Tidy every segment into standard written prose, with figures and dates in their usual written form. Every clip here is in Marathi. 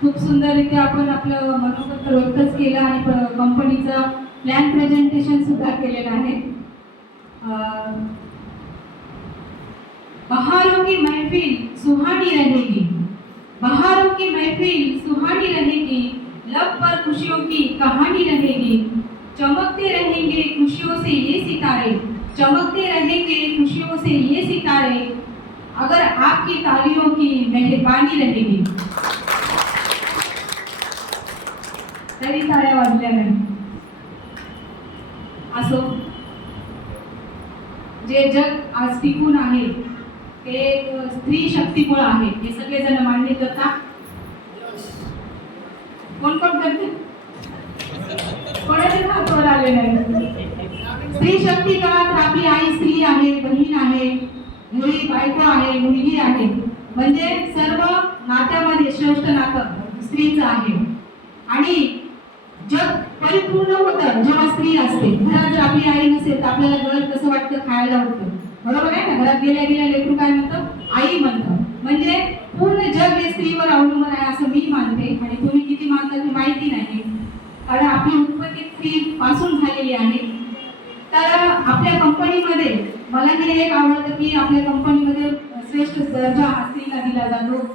खूप सुंदररित्या आपण आपलं मनोगत व्यक्तच केलं आणि कंपनीचं प्लॅन प्रेझेंटेशन सुद्धा केलेलं आहे. बहारों की महफिल सुहानी रहेगी, बहारों की महफिल सुहानी रहेगी, लब पर खुशियों की कहानी रहेगी, चमकते रहेंगे खुशियों से ये सितारे, चमकते रहेंगे खुशियों से ये सितारे, अगर आपकी तालियों की मेहरबानी रहेगी. तरी टाळ्या वाजल्या नाही. असो, जे जग आज टिकून आहे ते एक स्त्री शक्तीमुळे आहे, हे सगळेजण मान्य करतात. कोण कोण करते? कोणाचे हातवर आले नाही. स्त्री शक्ती काळात आपली आई स्त्री आहे, बहीण आहे, मुली बायको आहे, मुलगी आहे, म्हणजे सर्व नात्यामध्ये श्रेष्ठ नातं स्त्रीचं आहे. आणि जग परिपूर्ण होतं जेव्हा स्त्री असते. घरात जर आपली आई नसेल तर आपल्याला घर कसं वाटतं, खायला होतं, बरोबर आहे ना. घरात गेल्या गेल्या लेकरू काय म्हणतं? आई म्हणतं. म्हणजे पूर्ण जग हे स्त्रीवर अवलंबून आहे असं मी मानते. आणि तुम्ही किती मानता ते माहिती नाही, कारण आपली उत्पत्ती स्त्री पासून झालेली आहे. तर आपल्या कंपनीमध्ये मला हे एक आवडतं की आपल्या कंपनीमध्ये श्रेष्ठ दर्जा हा स्त्रीला दिला जातो.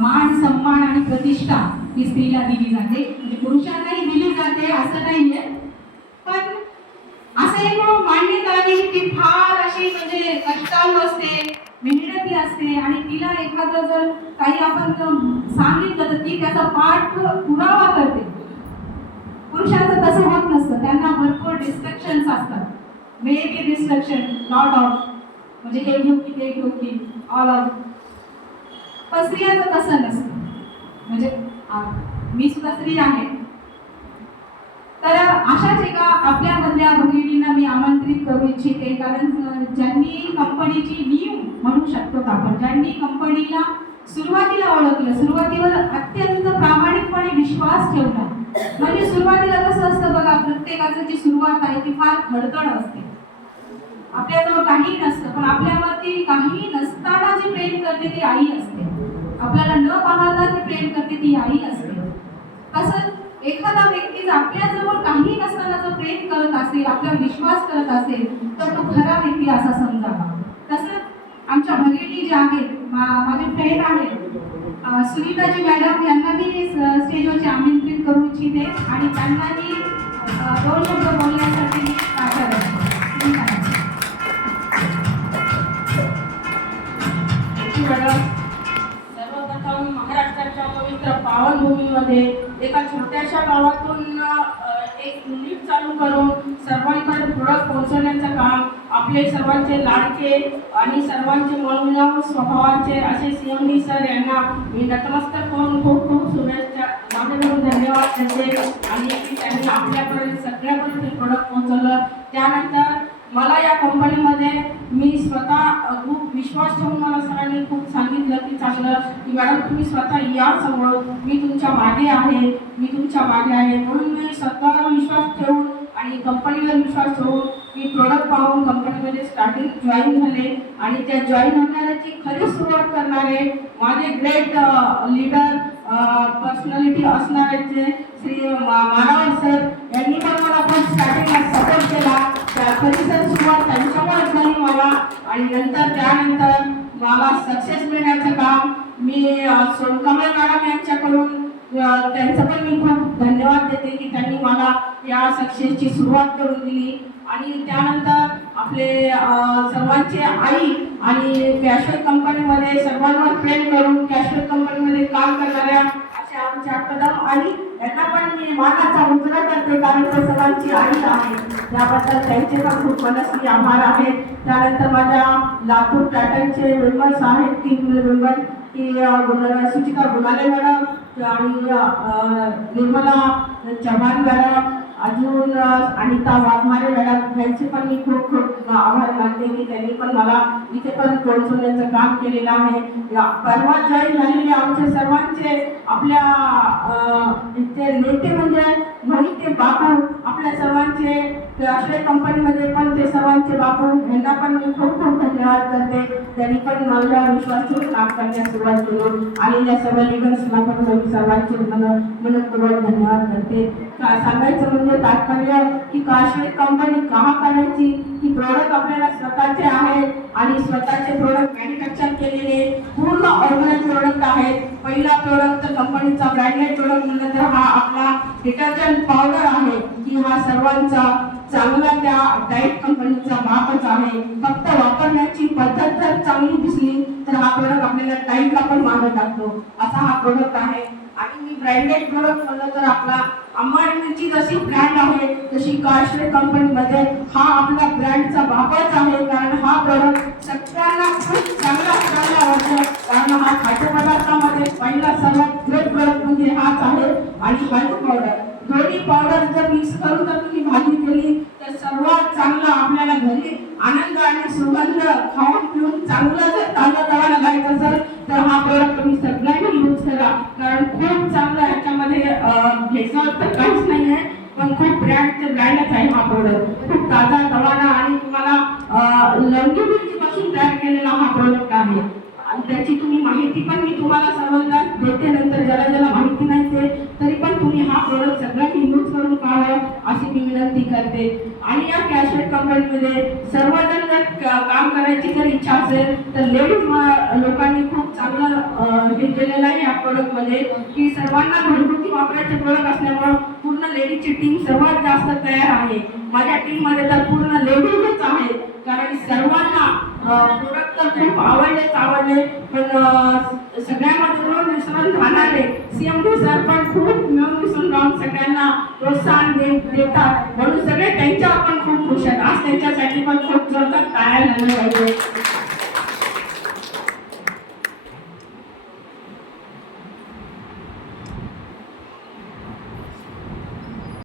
मान सन्मान आणि प्रतिष्ठा ही स्त्रीला दिली जाते. म्हणजे पुरुषांनाही दिली जाते असं नाहीये, पण असं एक मान्यता आहे की फार अशी म्हणजे कष्टाळू असते, मेहनती असते, आणि तिला एखादं जर काही आपण सांगितलं तर ती त्याचा पाठ पुरावा करते. पुरुषांचं तसं होत नसतं. त्यांना भरपूर डिस्ट्रक्शन्स असतात. May be destruction not of, म्हणजे हे घेऊ की ते घेऊ की ऑल ऑफ. पण स्त्रियांचं तसं नसतं. म्हणजे मी सुद्धा स्त्री आहे. तर अशाच एका आपल्यामधल्या भगिनींना मी आमंत्रित करू इच्छिते, कारण ज्यांनी कंपनीची नीव म्हणू शकतो आपण, ज्यांनी कंपनीला सुरुवातीला ओळखलं, सुरुवातीवर अत्यंत प्रामाणिकपणे विश्वास ठेवला. म्हणजे सुरुवातीला कसं असतं बघा, प्रत्येकाची जी सुरुवात आहे ती फार खडखड असते. आपल्याजवळ काही नसतं, पण आपल्यावरती काही नसताना जी प्रेम करते ती आई असते. आपल्याला न पाहता ती प्रेम करते ती आई असते. तसंच एखादा व्यक्ती जर आपल्याजवळ काही नसताना जर प्रेम करत असेल, आपल्यावर विश्वास करत असेल, तर तो खरा व्यक्ती असा समजावा. तसंच आमच्या भगिनी ज्या आहेत, माझे फ्रेंड आहेत, सुनीताजी मॅडम, यांना मी स्टेजवरची आमंत्रित करू इच्छिते आणि त्यांनाही दोन शब्द बोलण्यासाठी मी आशा करते. सर्वप्रथम महाराष्ट्राच्या पवित्र पावनभूमीमध्ये एका छोट्याशा गावातून एक युनिट चालू करून सर्वांपर्यंत प्रोडक्ट पोहोचवण्याचं काम आपले सर्वांचे लाडके आणि सर्वांचे मनमिळावू स्वभावाचे असे CMD सर यांना मी नतमस्तक होऊन खूप खूप शुभेच्छा, माझ्याकडून धन्यवाद देते. आणि त्यांनी आपल्यापर्यंत सगळ्यापर्यंत प्रोडक्ट पोहोचवलं. त्यानंतर मला या कंपनीमध्ये मी स्वतः खूप विश्वास ठेवून मला सरांनी खूप सांगितलं की चांगलं की मॅडम तुम्ही स्वतः या समोर, मी तुमच्या मागे आहे, मी तुमच्या मागे आहे. म्हणून मी स्वतःवर विश्वास ठेवून आणि कंपनीवर विश्वास ठेवून मी प्रोडक्ट पाहून कंपनीमध्ये स्टार्टिंग जॉईन झाले. आणि त्या जॉईन होण्याची खरी सुरुवात करणारे माझे ग्रेट लीडर पर्सनॅलिटी असणारे जे श्री मानव सर यांनी पण मला खूप स्टार्टिंगला सपोर्ट केला. त्या परिसर सुरुवात त्यांच्यामुळेच झाली मला. आणि त्यानंतर मला सक्सेस मिळण्याचं काम मी सोनकमल मॅडम यांच्याकडून त्यांचं पण मी खूप धन्यवाद देते की त्यांनी मला या सक्सेसची सुरुवात करून दिली. आणि त्यानंतर आपले सर्वांचे आई आणि कॅशवेल कंपनीमध्ये सर्वांवर प्रेम करून कॅशवेल कंपनीमध्ये काम करणाऱ्या अशा आमच्या कदम आई यांना पण मी मानाचा मुजरा करते, कारण ते सर्वांची आई आहे. त्याबद्दल त्यांचे पण खूप मनस्वी आभार आहेत. त्यानंतर माझ्या लातूर पॅटर्नचे मेंबर्स आहेत, 3 मेंबर की सुचिता गुलाले मॅडम आणि निर्मला चव्हाण मॅडम, अजून अनिता वाघमारे मॅडम, यांचे पण मी खूप खूप आभार मानते की त्यांनी पण मला इथे पण पोहोचवण्याचं काम केलेलं आहे. परवा जॉईन झालेले आमचे सर्वांचे आपल्या इथे नेते म्हणजे मोहिते बापू, आपल्या सर्वांचे आश्रय कंपनीमध्ये पण ते सर्वांचे बापू यांना पण मी खूप खूप धन्यवाद करते. त्यांनी पण माझ्यावर विश्वास ठेवून काम करण्यास सुरुवात केली. आलेल्या सर्व लिडर्सला पण मी सर्वांचे मनपूर्वक धन्यवाद करते. सांगायचं म्हणजे तात्पर्य की आश्रय कंपनी का करायची, की प्रोडक्ट आपल्याला स्वतःचे आहेत आणि स्वतःचे प्रोडक्ट मॅन्युफॅक्चर केलेले पूर्ण ऑर्गनाइज प्रोडक्ट आहेत. पहिला प्रोडक्ट तर कंपनीचा ब्रँडेड प्रोडक्ट म्हणलं तर हा आपला डिटर्जंट पावडर आहे, की हा सर्वांचा चांगला त्या डाईट कंपनीचा बापच आहे. फक्त वापरण्याची पद्धत जर चांगली दिसली तर हा प्रोडक्ट आपल्याला डाईटला पण मागं टाकतो, असा हा प्रोडक्ट आहे. आणि मी ब्रँडेड प्रोडक्ट म्हणलं तर आपला अंबाडी मिरची जशी ब्रँड आहे तशी आश्रय कंपनीमध्ये हा आपला ब्रँडचा बापच आहे. कारण हा प्रोडक्ट सगळ्यांना खूप चांगला वाटतो. कारण हा खाद्यपदार्थामध्ये पहिला सर्वात ग्रेट प्रोडक्ट म्हणजे हाच आहे. आणि हळद पावडर, दोन्ही पावडर जर मिक्स करून जर तुम्ही भाजी केली तर सर्वात चांगला आपल्याला घरी आनंद आणि सुगंध खाऊन पिऊन चांगलं जर ताजं लागायचं असेल तर हा प्रोडक्ट तुम्ही सगळ्यांनी यूज करा. कारण खूप चांगला याच्यामध्ये भेसळ तर काहीच नाही आहे, पण खूप ब्रँडच आहे हा प्रोडक्ट. खूप ताजा तवाना आणि तुम्हाला लवंगी मिरचीपासून तयार केलेला हा प्रोडक्ट आहे. आणि त्याची तुम्ही माहिती पण मी तुम्हाला सर्वांना देते नंतर, ज्याला माहिती नाही ते तरी पण तुम्ही हा प्रोडक्ट सगळ्यांनी यूज करून पाहावं अशी मी विनंती करते. आणि या कॅशवेट कंपनीमध्ये सर्वजण जर काम करायची जर इच्छा असेल तर लेडीज लोकांनी खूप चांगलं हे केलेलं आहे या प्रोडक्टमध्ये, की सर्वांना घरगुती वापरायचे प्रोडक्ट असल्यामुळे पूर्ण लेडीजची टीम सर्वात जास्त तयार आहे. माझ्या टीममध्ये तर पूर्ण लेडीजच आहे. कारण सर्वांना प्रोडक्ट तर खूप आवडले, पण सगळ्यामध्ये मिळून मिसळून राहणारे CMD सर पण खूप मिळून मिसळून राहून सगळ्यांना प्रोत्साहन देतात. म्हणून सगळे त्यांच्या आपण खूप खुश आहेत. आज त्यांच्यासाठी पण खूप जोरदार टाळ्या झाल्या पाहिजे.